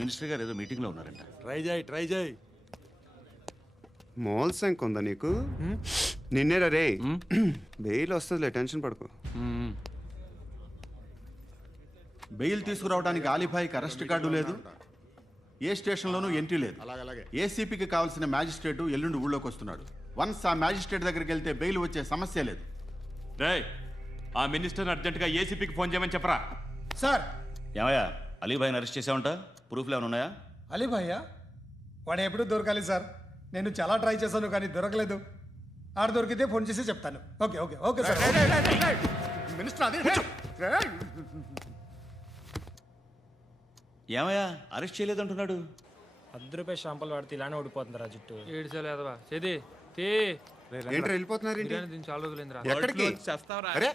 Minister గారు ఏదో మీటింగ్లో ఉన్నారంట. ట్రై చేయి. మోల్ సంక్ ఉందా నీకు? నిన్నేరా రే. బెయిల్ వస్తుందిలే, టెన్షన్ పడుకో. బెయిల్ తీసుకురావడానికి ఆలిభాయికి అరెస్ట్ కార్డు లేదు, ఏ స్టేషన్లోనూ ఎంట్రీ లేదు. ఏసీపీకి కావాల్సిన మ్యాజిస్ట్రేటు ఎల్లుండి ఊళ్ళోకి వస్తున్నాడు. వన్స్ ఆ మ్యాజిస్ట్రేట్ దగ్గరికి వెళ్తే బెయిల్ వచ్చే సమస్య లేదు. రేయ్, ఆ మినిస్టర్ని అర్జెంటుగా ఏసీపీకి ఫోన్ చేయమని చెప్పరా. సార్. ఏమయ్యా, అలీభాయ్ని అరెస్ట్ చేసావంట? ప్రూఫ్లు ఏమైనా ఉన్నాయా? అలీ భయ్యా వాడు ఎప్పుడు దొరకాలి సార్. నేను చాలా ట్రై చేశాను కానీ దొరకలేదు. ఆడ దొరికితే ఫోన్ చేసి చెప్తాను. Okay okay okay sir. ఏమయ్యా, అరెస్ట్ చేయలేదంటున్నాడు? ₹10 షాంపులు వాడితే ఇలానే ఓడిపోతుందిరా జుట్టు. ఏడ్చలేదవా చేది తీ. ఏంట్రా వెళ్ళిపోతున్నారు? దీన్ని చాలా రోజులైందిరా. ఎక్కడికి? అరే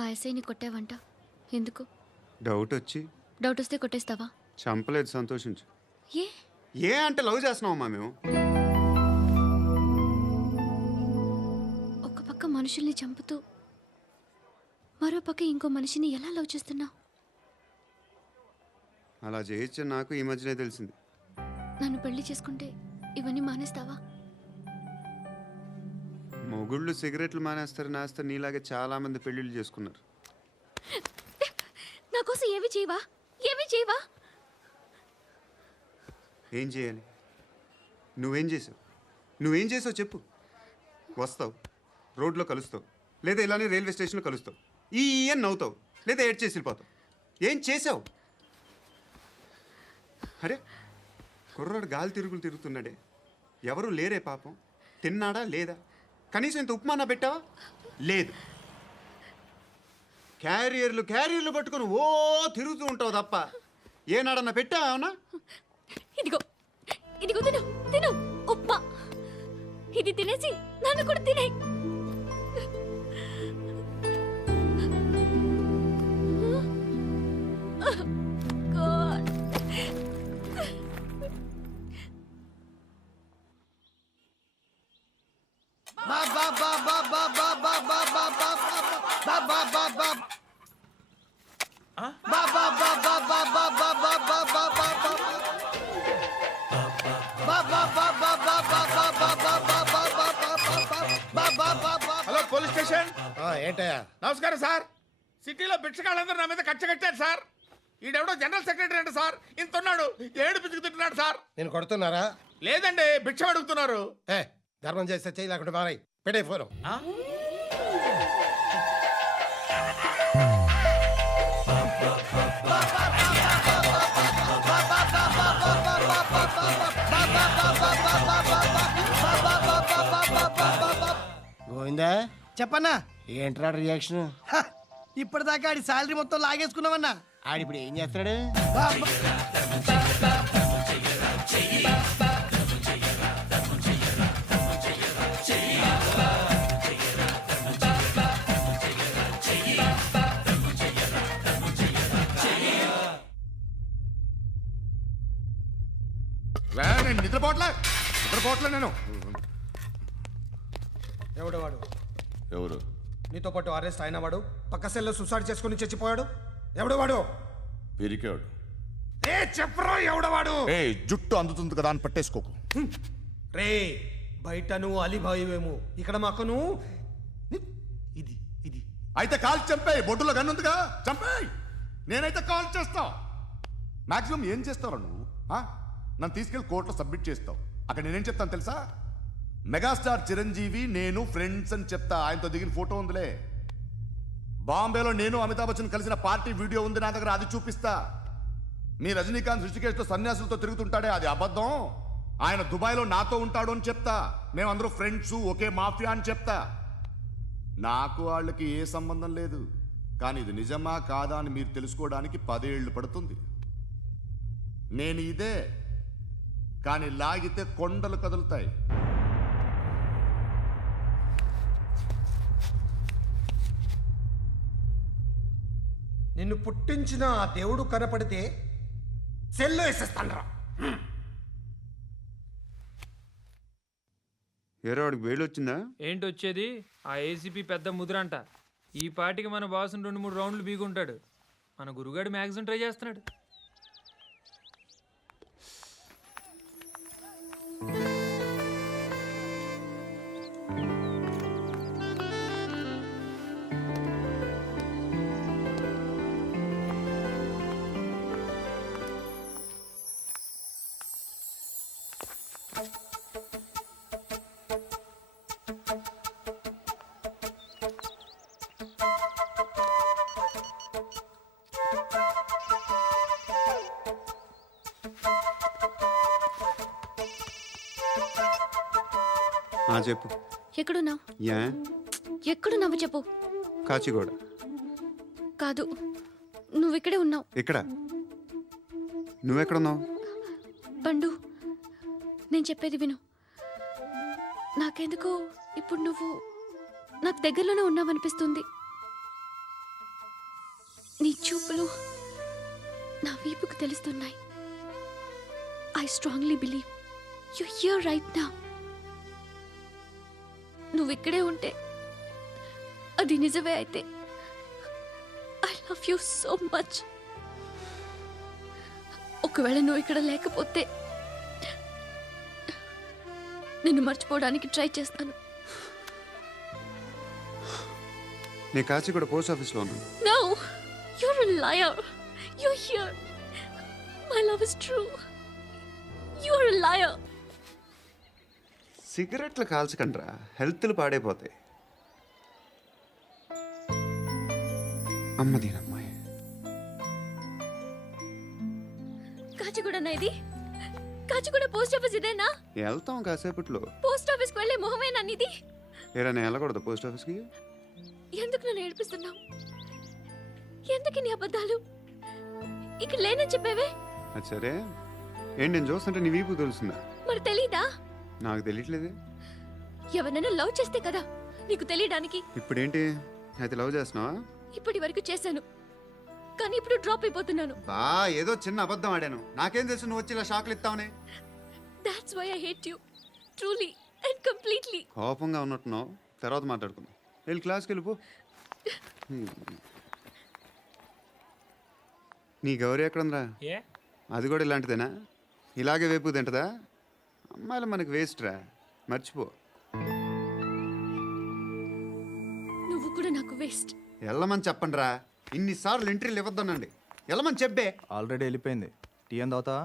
ఆ ఎస్ఐని కొట్టావంట, ఎందుకు? డౌట్ వచ్చి. డౌట్ వస్తే కొట్టేస్తావా? చంపలేదు, సంతోషించు. ఏ ఏ అంటే లవ్ చేస్తున్నావమ్మా మేము. ఒక పక్క మనుషుల్ని చంపుతూ మరో పక్క ఇంకో మనిషిని ఎలా లవ్ చేస్తున్నావు? అలా చేయొచ్చు నాకు ఈ మధ్యనే తెలిసింది. నన్ను పెళ్లి చేసుకుంటే ఇవన్నీ మానేస్తావా? మొగుళ్ళు సిగరెట్లు మానేస్తారు, నేస్తారు. నీలాగే చాలా మంది పెళ్లిళ్ళు చేసుకున్నారు. నా కోసం ఏవి చేయవా? ఏవి చేయవా? ఏం చేయాలి? నువ్వేం చేసావు? నువ్వేం చేసావు చెప్పు. వస్తావు, రోడ్లో కలుస్తావు, లేదా ఇలానే రైల్వే స్టేషన్లో కలుస్తావు. ఈ అని నవ్వుతావు, లేదా ఏడ్ చేసి వెళ్ళిపోతావు. ఏం చేసావు? అరే కుర్రాడు గాలి తిరుగులు తిరుగుతున్నాడే, ఎవరు లేరే పాపం. తిన్నాడా లేదా? కనీసం ఇంత ఉప్మానా పెట్టావా? లేదు. క్యారియర్లు పట్టుకొని ఓ తిరుగుతూ ఉంటావు తప్ప ఏనాడన్నా పెట్టావా? అవునా? ఇదిగో ఇదిగో తిను తిను ఉప్మా. ఇది తినేసి నన్ను కూడా తినే. Hello police station. ఏంటయ్యా? నమస్కారం సార్. సిటీలో భిక్షగాళ్ళందరూ నా మీద కట్ట కట్టారు సార్. ఈడెవడో జనరల్ సెక్రటరీ అంట సార్. ఇంత ఉన్నాడు, ఏడు పిచ్చుకు తింటున్నాడు సార్. నేను కొడుతున్నారా? లేదండి, భిక్ష అడుగుతున్నారు. ధర్మం చేస్తే చేయి, లేకుండా మారాయి. పెట్టే ఫోను. గోవిందా చెప్పన్నా. ఏంట్రా రియాక్షన్? ఇప్పటిదాకా ఆడి శాలరీ మొత్తం లాగేసుకున్నావన్నా. ఆడిప్పుడు ఏం చేస్తున్నాడు? నిద్రపోట్లే నేను. ఎవడు వాడు? ఎవరు? నీతో పాటు అరెస్ట్ అయిన వాడు, పక్క సెల్లో సూసైడ్ చేసుకుని చచ్చిపోయాడు. ఎవడు వాడు? పిరికాడు. చెప్పరా ఎవడవాడు? జుట్టు అందుతుంది కదా అని పట్టేసుకోకు. రే బయట నువ్వు అలీభాయివేమో, ఇక్కడ మాకు నువ్వు ఇది ఇది. అయితే కాల్ చంపేయి, బొడ్డులో గన్నుందిగా చంపేయి. నేనైతే కాల్ చేస్తా. మాక్సిమం ఏం చేస్తావు నువ్వు? నన్ను తీసుకెళ్లి కోర్టులో సబ్మిట్ చేస్తావు. అక్కడ నేనేం చెప్తాను తెలుసా? మెగాస్టార్ చిరంజీవి నేను ఫ్రెండ్స్ అని చెప్తా. ఆయనతో దిగిన ఫోటో ఉందిలే. బాంబేలో నేను అమితాబ్ బచ్చన్ కలిసిన పార్టీ వీడియో ఉంది నా దగ్గర, అది చూపిస్తా. మీ రజనీకాంత్ ఋషికేష్తో సన్యాసులతో తిరుగుతుంటాడే, అది అబద్ధం. ఆయన దుబాయ్లో నాతో ఉంటాడు అని చెప్తా. మేమందరూ ఫ్రెండ్స్, ఒకే మాఫియా అని చెప్తా. నాకు వాళ్ళకి ఏ సంబంధం లేదు. కానీ ఇది నిజమా కాదా అని మీరు తెలుసుకోవడానికి 10 ఏళ్ళు పడుతుంది. నేను ఇదే, కానీ లాగితే కొండలు కదులుతాయి. నిన్ను పుట్టించిన ఆ దేవుడు కనపడితే సెల్లో వేసేస్తానరా. ఏరో వాడికి వేలు వచ్చిందా? ఏంటి వచ్చేది? ఆ ఏసీపీ పెద్ద ముదురంట. ఈ పాటికి మన బాసుని 2-3 రౌండ్లు బీగుంటాడు. మన గురుగాడు మ్యాక్సిమం ట్రై చేస్తున్నాడు. చెప్పు. ఎక్కడున్నావు? యా ఎక్కడున్నావు చెప్పు. కాచిగూడ. కాదు, నువ్వు ఇక్కడే ఉన్నావు. ఇక్కడ నువ్వెక్కడున్నావు? పండు, నేను చెప్పేది విను. నాకెందుకో ఇప్పుడు నువ్వు నాకు దగ్గరలోనే ఉన్నావనిపిస్తుంది. నీ చూపులు నా వీపుకు తెలుస్తున్నాయి. I strongly believe you here right now. నువ్వు ఇక్కడే ఉంటే అది నిజమే అయితే I love you so much. ఒకవేళ నువ్వు ఇక్కడ లేకపోతే నిన్ను మర్చిపోవడానికి ట్రై చేస్తాను. నేను కాచిగూడ పోస్ట్ ఆఫీస్లో ఉన్నాను. No, you're a liar. You're here. My love is true. You're a liar. సిగరెట్లు కాల్చకండ్రా, హెల్త్లు పాడైపోతాయి. అమ్మదీనమ్మాయి. కాచిగూడనా ఇది? కాచిగూడ పోస్ట్ ఆఫీస్ ఇదేనా? వెళ్తాం కాసేపట్లో. పోస్ట్ ఆఫీస్కి వెళ్ళే మొహమేనా నీది? ఏరా నేను వెళ్ళకూడదు పోస్ట్ ఆఫీస్కి? ఎందుకు నన్ను ఏడిపిస్తున్నావు? ఎందుకు నీ అబద్ధాలు? ఇక్కడ లేనని చెప్పేవే. అది సరే, ఏంటి నేను చూస్తుంటే నీ వీపు తెలుస్తుందా? మరి తెలీదా? నాకు తెలియట్లేదే. ఎవరైనా లవ్ చేస్తే కదా నీకు తెలియడానికి. ఇప్పుడేంటి అయితే లవ్ చేస్తున్నావా? ఇప్పటి వరకు చేశాను, కానీ ఇప్పుడు డ్రాప్ అయిపోతున్నాను. ఏదో చిన్న అబద్ధం ఆడాను. నాకేం తెలుసు నువ్వు వచ్చి ఇలా షాక్లు ఇస్తావనే. That's why I hate you. Truly and completely. కోపంగా ఉన్నట్టున్నావు, తర్వాత మాట్లాడుకుందాం. వెళ్ళి క్లాస్కి వెళ్ళిపో. నీ గౌరీ ఎక్కడుందిరా? ఏ అది కూడా ఇలాంటిదేనా? ఇలాగే వేపు తింటదా? అమ్మాయిలు మనకి వేస్ట్ రా, మర్చిపో. నువ్వు కూడా నాకు వేస్ట్. వెళ్ళమని చెప్పండి రా. ఇన్నిసార్లు ఎంట్రీలు ఇవ్వద్దనండి. వెళ్ళమని చెప్పే. ఆల్రెడీ వెళ్ళిపోయింది. టీ అని తాగుతావా?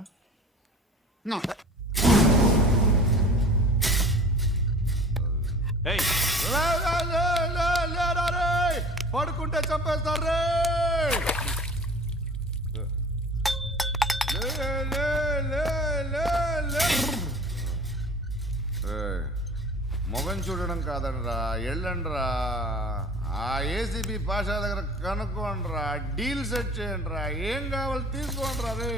నా ఏయ్, పడుకుంటే చంపేస్తారు రే. మొగం చూడడం కాదండ్రా, వెళ్ళండ్రా. ఆ ఏసీబీ పాషా దగ్గర కనుక్కోండ్రా, డీల్ సెట్ చేయండిరా, ఏం కావాలి తీసుకోండిరా రే.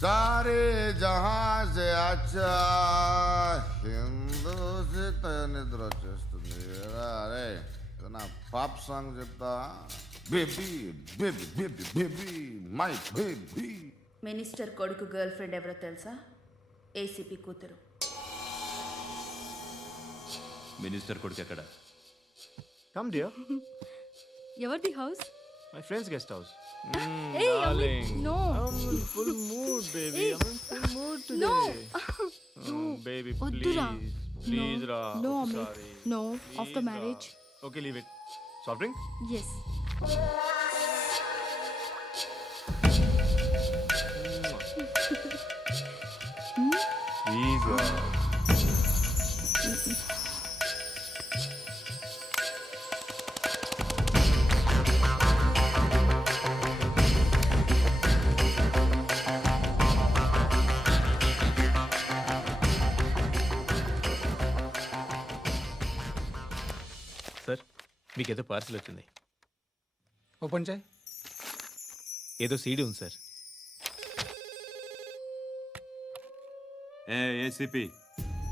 సారే జహాజే అచ్చా హిందూ నిద్ర వచ్చేస్తుంది రే. నా పాప్ సాంగ్ చెప్తా. Baby baby baby baby my baby. Minister కొడుకు గర్ల్ ఫ్రెండ్ ఎవరో తెలుసా? ఏసీపీ కూతురు. మినిస్టర్ కొడుకు ఎక్కడ? Come dear. ఎవరిది house? My friends guest house. Hey, no. Full mood baby. Hey. Full mood No. Baby వద్దురా. ప్లీజ్ రా. No, Amit. No, after marriage. Okay leave it. Soft drink? Yes. Please రా. Sir, మీకేదో parcel వచ్చింది. Open చేయి. ఏదో CD ఉంది sir. ఏ ACP,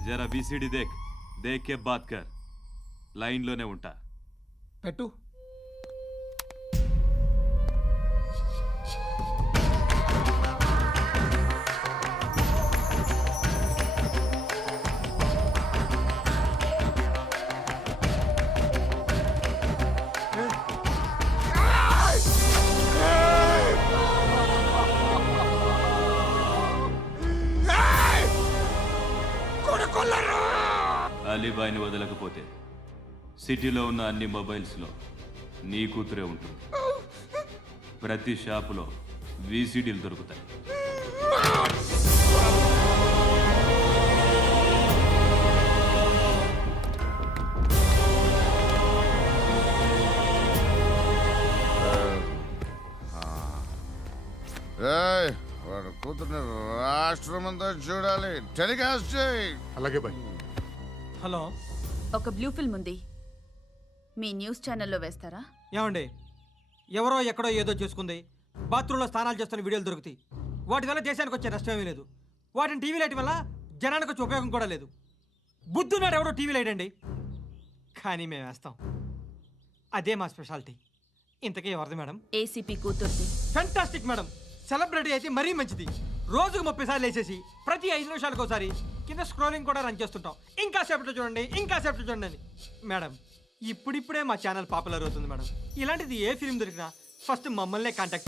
జరా బీసీడీ దేక్, దేకే బాత్ కర్. లైన్లోనే ఉంటా. పెట్టు. అలీబాయ్ని వదలకపోతే సిటీలో ఉన్న అన్ని మొబైల్స్లో నీ కూతురే ఉంటుంది. ప్రతి షాపులో వీసీడీలు దొరుకుతాయి. వాడు కూతుర్ని రాష్ట్రమంతా చూడాలి. టెలికాస్ట్ చేయి. అలాగే బాయ్. హలో ఒక బ్లూ ఫిల్మ్ ఉంది, మీ న్యూస్ ఛానల్లో వేస్తారా? ఏమండి, ఎవరో ఎక్కడో ఏదో చేసుకుంది, బాత్రూంలో స్నానాలు చేస్తున్న వీడియోలు దొరుకుతాయి. వాటి వల్ల దేశానికి వచ్చే నష్టం ఏమీ లేదు. వాటిని టీవీ లైట్ వల్ల జనానికి వచ్చే ఉపయోగం కూడా లేదు. బుద్ధున్నాడు ఎవడో టీవీ లైట్ అండి, కానీ మేము వేస్తాం. అదే మా స్పెషాలిటీ. ఇంతకీ ఎవరిది మేడం? ఏసీపీ కూతుర్ది. Fantastic madam. సెలబ్రిటీ అయితే మరీ మంచిది. రోజుకు 30 సార్లు వేసేసి ప్రతి 5 నిమిషాలకు ఒకసారి కింద స్క్రోలింగ్ కూడా రన్ చేస్తుంటాం. ఇంకా సేపట్లో చూడండి, ఇంకా సేపట్లో చూడండి అని. మేడం, ఇప్పుడిప్పుడే మా ఛానల్ పాపులర్ అవుతుంది మేడం. ఇలాంటిది ఏ ఫిల్మ్ దొరికినా ఫస్ట్ మమ్మల్నే కాంటాక్ట్